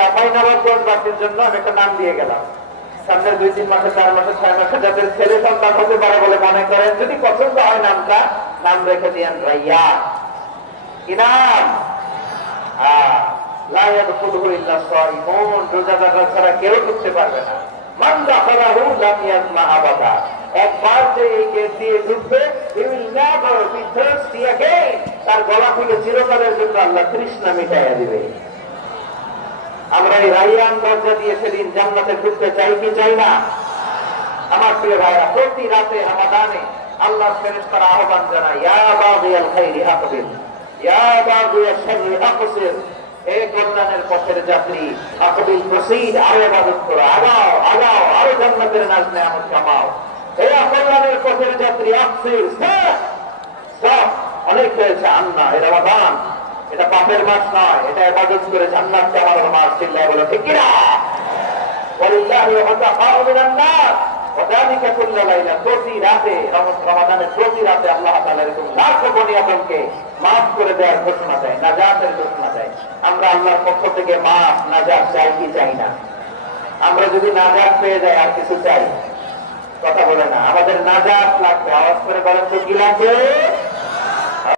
চাঁপাইনবাবগঞ্জবাসীর জন্য আমি একটা নাম দিয়ে গেলাম। সামনের 2-3 মাসে 4 মাসে 6 মাসে যাদের ছেলে সন্তান হতে পারে বলে মনে করেন, যদি পছন্দ হয় নামটা, নাম রেখে দিয়েন রাইয়ান। কি নাম? লা ইয়াদখুলুহু ইল্লা সাইমুন, রোজাদার ছাড়া কেউ ঢুকতে পারবে না। মান দাখালাহু লাম ইয়াজমা আবাদা, একবার যে এই গেট দিয়ে ঢুকবে, he will never be thirsty again, তার গলা থেকে চিরকালের জন্য আল্লাহ তৃষ্ণা মিটাইয়া দিবে। আমরা এই রাইয়ান দরজা দিয়ে সেদিন জান্নাতে ঢুকতে চাই কি চাই না? আমার প্রিয় ভাইরা, প্রতি রাতে রমাদানে আল্লাহর ফেরেশতারা আহ্বান জানায়, ইয়া বাগিয়াল খাইরি আকবিল, ইয়া বাগিয়াশ শাররি আকসির, হে কল্যাণের পথের যাত্রী, আকবিল প্রসিদ, আরো ইবাদত করো, আগাও আগাও, আরো জান্নাতের নাজ নেয়ামত কামাও। হে কল্যাণের পথের যাত্রী, আকসির, স্টপ, অনেক হয়েছে, আন্না, এ রমাদান, এটা পাপের মাস নয়, এটা ইবাদত করে জান্নাত কামানোর মাস। চিল্লায় বলো ঠিক কি না? ওয়ালিল্লাহি উতাকাউ মিনান নার, ওয়াদালিকা কুল্লু লাইলা, প্রতি রাতে রমাদানের প্রতি রাতে আল্লাহ তাআলা এরকম লাখো বনি আদমকে মাফ করে দেওয়ার ঘোষণা দেয়, নাজাতের ঘোষণা দেয়। আমরা আল্লাহর পক্ষ থেকে মাফ নাজাত চাই কি চাই না? আমরা যদি নাজাত পেয়ে যাই আর কিছু চাই? কথা বলে না, আমাদের নাজাত লাগবে। আওয়াজ করে বলেন তো কি লাগবে?